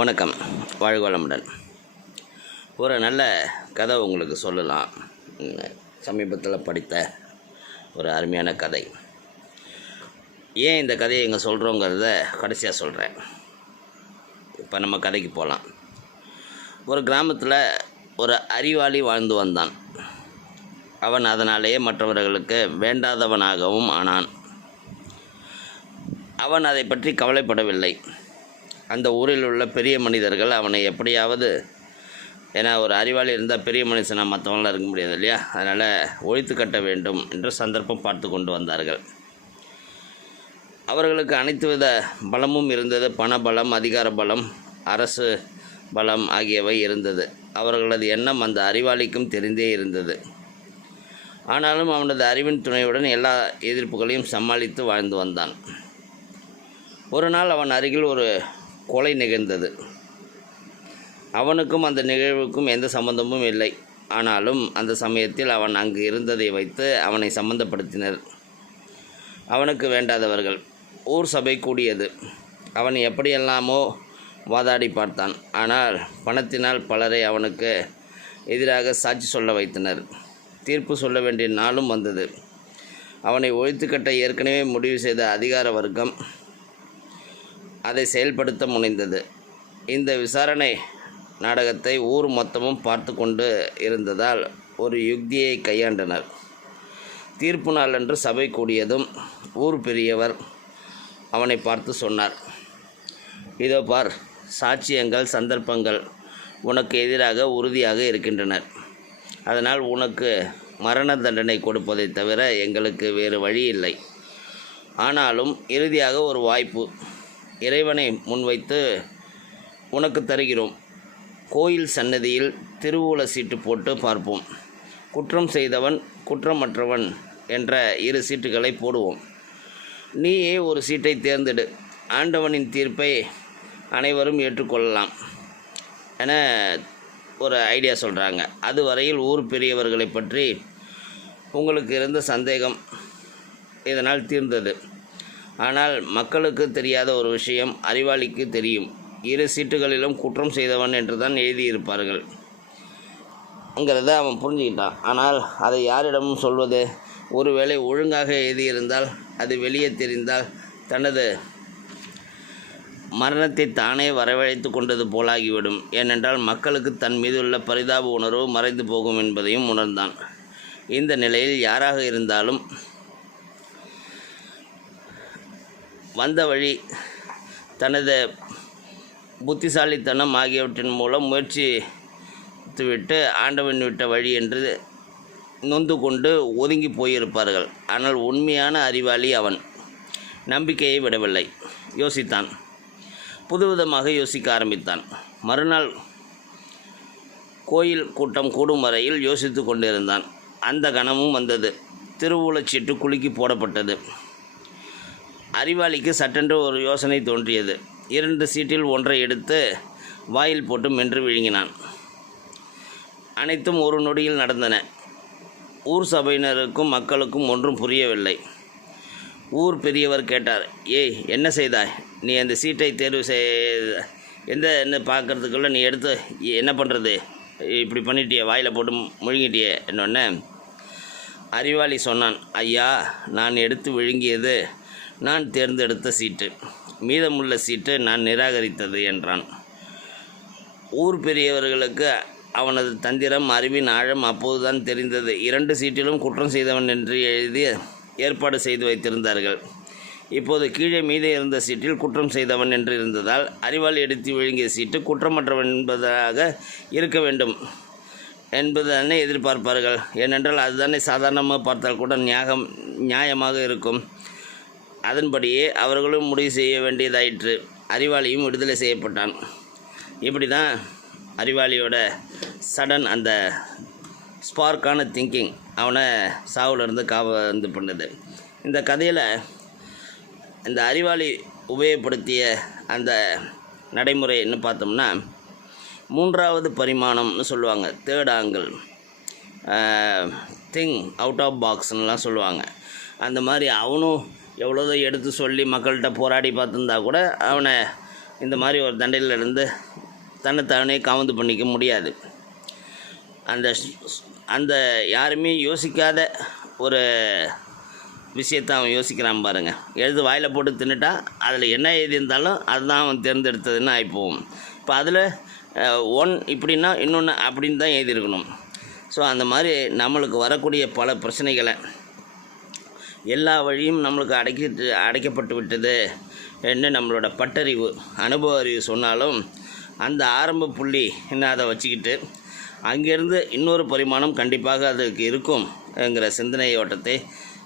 வணக்கம். வாழ்வளமுடன் ஒரு நல்ல கதை உங்களுக்கு சொல்லலாம். சமீபத்தில் படித்த ஒரு அருமையான கதை. ஏன் இந்த கதையை இங்கே சொல்கிறோங்கிறத கடைசியாக சொல்கிறேன் இப்போ நம்ம கதைக்கு போகலாம் ஒரு கிராமத்தில் ஒரு அறிவாளி வாழ்ந்து வந்தான். அவன் அதனாலேயே மற்றவர்களுக்கு வேண்டாதவனாகவும் ஆனான். அவன் அதை பற்றி கவலைப்படவில்லை. அந்த ஊரில் உள்ள பெரிய மனிதர்கள் அவனை எப்படியாவது ஏன்னா ஒரு அறிவாளி இருந்தால் பெரிய மனுஷனாக மற்றவங்களாம் இருக்க முடியாது இல்லையா? அதனால் ஒழித்து கட்ட வேண்டும் என்று சந்தர்ப்பம் பார்த்து கொண்டு வந்தார்கள். அவர்களுக்கு அனைத்து வித பலமும் இருந்தது. பண பலம் அதிகார பலம் அரசு பலம் ஆகியவை இருந்தது. அவர்களது எண்ணம் அந்த அறிவாளிக்கும் தெரிந்தே இருந்தது. ஆனாலும் அவனது அறிவின் துணையுடன் எல்லா எதிர்ப்புகளையும் சமாளித்து வாழ்ந்து வந்தான். ஒரு நாள் அவன் அருகில் ஒரு கொலை நிகழ்ந்தது. அவனுக்கும் அந்த நிகழ்வுக்கும் எந்த சம்பந்தமும் இல்லை. ஆனாலும் அந்த சமயத்தில் அவன் அங்கு இருந்ததை வைத்து அவனை சம்பந்தப்படுத்தினர். அவனுக்கு வேண்டாதவர்கள். ஊர் சபை கூடியது. அவன் எப்படியெல்லாமோ வாதாடி பார்த்தான். ஆனால் பணத்தினால் பலரை அவனுக்கு எதிராக சாட்சி சொல்ல வைத்தனர். தீர்ப்பு சொல்ல வேண்டிய நாளும் வந்தது. அவனை ஒழித்துக்கட்ட ஏற்கனவே முடிவு செய்த அதிகார வர்க்கம் அதை செயல்படுத்த முனைந்தது. இந்த விசாரணை நாடகத்தை ஊர் மொத்தமும் பார்த்து கொண்டு இருந்ததால் ஒரு யுக்தியை கையாண்டனர். தீர்ப்பு நாளன்று சபை கூடியதும் ஊர் பெரியவர் அவனை பார்த்து சொன்னார். இதோ பார் சாட்சியங்கள் சந்தர்ப்பங்கள் உனக்கு எதிராக உறுதியாக இருக்கின்றனர். அதனால் உனக்கு மரண தண்டனை கொடுப்பதை தவிர எங்களுக்கு வேறு வழி இல்லை. ஆனாலும் இறுதியாக ஒரு வாய்ப்பு இறைவனை முன்வைத்து உனக்கு தருகிறோம். கோயில் சன்னதியில் திருவூல சீட்டு போட்டு பார்ப்போம். குற்றம் செய்தவன் குற்றமற்றவன் என்ற இரு சீட்டுகளை போடுவோம். நீயே ஒரு சீட்டை தேர்ந்தெடு. ஆண்டவனின் தீர்ப்பை அனைவரும் ஏற்றுக்கொள்ளலாம் என ஒரு ஐடியா சொல்கிறாங்க அதுவரையில் ஊர் பெரியவர்களை பற்றி உங்களுக்கு இருந்த சந்தேகம் இதனால் தீர்ந்தது. ஆனால் மக்களுக்கு தெரியாத ஒரு விஷயம் அறிவாளிக்கு தெரியும். இரு சீட்டுகளிலும் குற்றம் செய்தவன் என்று தான் எழுதியிருப்பார்கள். ங்கிறத அவன் புரிஞ்சுக்கிட்டான். ஆனால் அதை யாரிடமும் சொல்வது? ஒருவேளை ஒழுங்காக எழுதியிருந்தால் அது வெளியே தெரிந்தால் தனது மரணத்தை தானே வரவழைத்து கொண்டது போலாகிவிடும். ஏனென்றால் மக்களுக்கு தன் மீது உள்ள பரிதாப உணர்வு மறைந்து போகும் என்பதையும் உணர்ந்தான். இந்த நிலையில் யாராக இருந்தாலும் வந்த வழி தனது புத்திசாலித்தனம் ஆகியவற்றின் மூலம் முயற்சி விட்டு ஆண்டவன் விட்ட வழி என்று நொந்து கொண்டு ஒதுங்கி போயிருப்பார்கள். ஆனால் உண்மையான அறிவாளி அவன். நம்பிக்கையை விடவில்லை. யோசித்தான். புதுவிதமாக யோசிக்க ஆரம்பித்தான். மறுநாள் கோயில் கூட்டம் கூடும் வரையில் யோசித்து கொண்டிருந்தான். அந்த கணமும் வந்தது. திருவுளச்சீட்டு குலுக்கி போடப்பட்டது. அறிவாளிக்கு சட்டென்று ஒரு யோசனை தோன்றியது. இரண்டு சீட்டில் ஒன்றை எடுத்து வாயில் போட்டு மென்று விழுங்கினான். அனைத்தும் ஒரு நொடியில் நடந்தன. ஊர் சபையினருக்கும் மக்களுக்கும் ஒன்றும் புரியவில்லை. ஊர் பெரியவர் கேட்டார் ஏய் என்ன செய்தாய்? நீ அந்த சீட்டை தேர்வு செய் எந்த என்ன பார்க்குறதுக்குள்ளே நீ எடுத்து என்ன பண்ணுறது இப்படி பண்ணிட்டியே வாயில் போட்டு முழுங்கிட்டியே என்னொன்னே அறிவாளி சொன்னான் ஐயா நான் எடுத்து விழுங்கியது நான் தேர்ந்தெடுத்த சீட்டு. மீதமுள்ள சீட்டு நான் நிராகரித்தது என்றான். ஊர் பெரியவர்களுக்கு அவனது தந்திரம் அறிவின் ஆழம் அப்போதுதான் தெரிந்தது. இரண்டு சீட்டிலும் குற்றம் செய்தவன் என்று எழுதி ஏற்பாடு செய்து வைத்திருந்தார்கள். இப்போது கீழே மீதே இருந்த சீட்டில் குற்றம் செய்தவன் என்று இருந்ததால் அறிவால் எடுத்து விழுங்கிய சீட்டு குற்றமற்றவன் என்பதாக இருக்க வேண்டும் என்பதுதானே எதிர்பார்ப்பார்கள். ஏனென்றால் அதுதானே சாதாரணமாக பார்த்தால் கூட நியாகம் நியாயமாக இருக்கும். அதன்படியே அவர்களும் முடிவு செய்ய வேண்டியதாயிற்று. அறிவாளியும் விடுதலை செய்யப்பட்டான். இப்படி தான் அறிவாளியோட சடன் அந்த ஸ்பார்க்கான திங்கிங் அவனை சாவுலேருந்து காவ இது பண்ணுது. இந்த கதையில் இந்த அறிவாளி உபயோகப்படுத்திய அந்த நடைமுறை என்ன பார்த்தோம்னா மூன்றாவது பரிமாணம்னு சொல்லுவாங்க. Third angle think out of பாக்ஸ்னுலாம் சொல்லுவாங்க. அந்த மாதிரி அவனும் எவ்வளோதோ எடுத்து சொல்லி மக்கள்கிட்ட போராடி பார்த்துருந்தா கூட அவனை இந்த மாதிரி ஒரு தண்டையிலிருந்து தன்னைத்தானே காவந்து பண்ணிக்க முடியாது. அந்த அந்த யாருமே யோசிக்காத ஒரு விஷயத்தை அவன் யோசிக்கிறான் பாருங்கள் எழுது வாயில் போட்டு தின்னுட்டா அதில் என்ன எழுதியிருந்தாலும் அதுதான் அவன் தேர்ந்தெடுத்ததுன்னு ஆகிப்போம் இப்போ அதில் ஒன் இப்படின்னா இன்னொன்று அப்படின்னு தான் எழுதியிருக்கணும். ஸோ அந்த மாதிரி நம்மளுக்கு வரக்கூடிய பல பிரச்சனைகளை எல்லா வழியும் நம்மளுக்கு அடைக்கிட்டு அடைக்கப்பட்டு விட்டது என்று நம்மளோட பட்டறிவு அனுபவ அறிவு சொன்னாலும் அந்த ஆரம்ப புள்ளி என்ன அதை வச்சுக்கிட்டு அங்கேருந்து இன்னொரு பரிமாணம் கண்டிப்பாக அதுக்கு இருக்கும் என்கிற சிந்தனை ஓட்டத்தை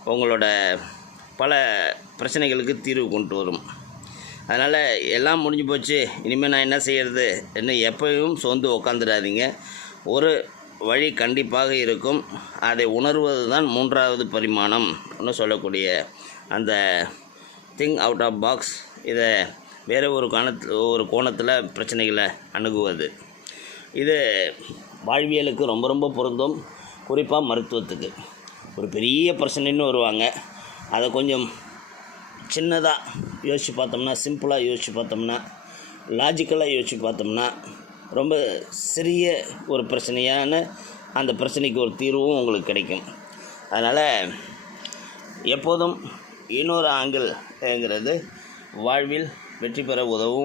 உங்களோட பல பிரச்சனைகளுக்கு தீர்வு கொண்டு வரும். அதனால் எல்லாம் முடிஞ்சு போச்சு. இனிமேல் நான் என்ன செய்கிறது என்ன எப்பயும் சோர்ந்து உக்காந்துடாதீங்க. ஒரு வழி கண்டிப்பாக இருக்கும். அதை உணர்வது தான் மூன்றாவது பரிமாணம்னு சொல்லக்கூடிய அந்த திங் அவுட் ஆஃப் பாக்ஸ் இதை வேறு ஒரு கோணத்தில் ஒரு கோணத்தில் பிரச்சனைகளை அணுகுவது. இது வாழ்வியலுக்கு ரொம்ப ரொம்ப பொருந்தும். குறிப்பாக மருத்துவத்துக்கு. ஒரு பெரிய பிரச்சனைன்னு வருவாங்க. அதை கொஞ்சம் சின்னதாக யோசித்து பார்த்தோம்னா சிம்பிளாக யோசித்து பார்த்தோம்னா லாஜிக்கலாக யோசித்து பார்த்தோம்னா ரொம்ப சிறிய ஒரு பிரச்சனையான அந்த பிரச்சனைக்கு ஒரு தீர்வும் உங்களுக்கு கிடைக்கும். அதனால் எப்போதும் இன்னொரு ஆங்கிள்ங்கிறது வாழ்வில் வெற்றி பெற உதவும்.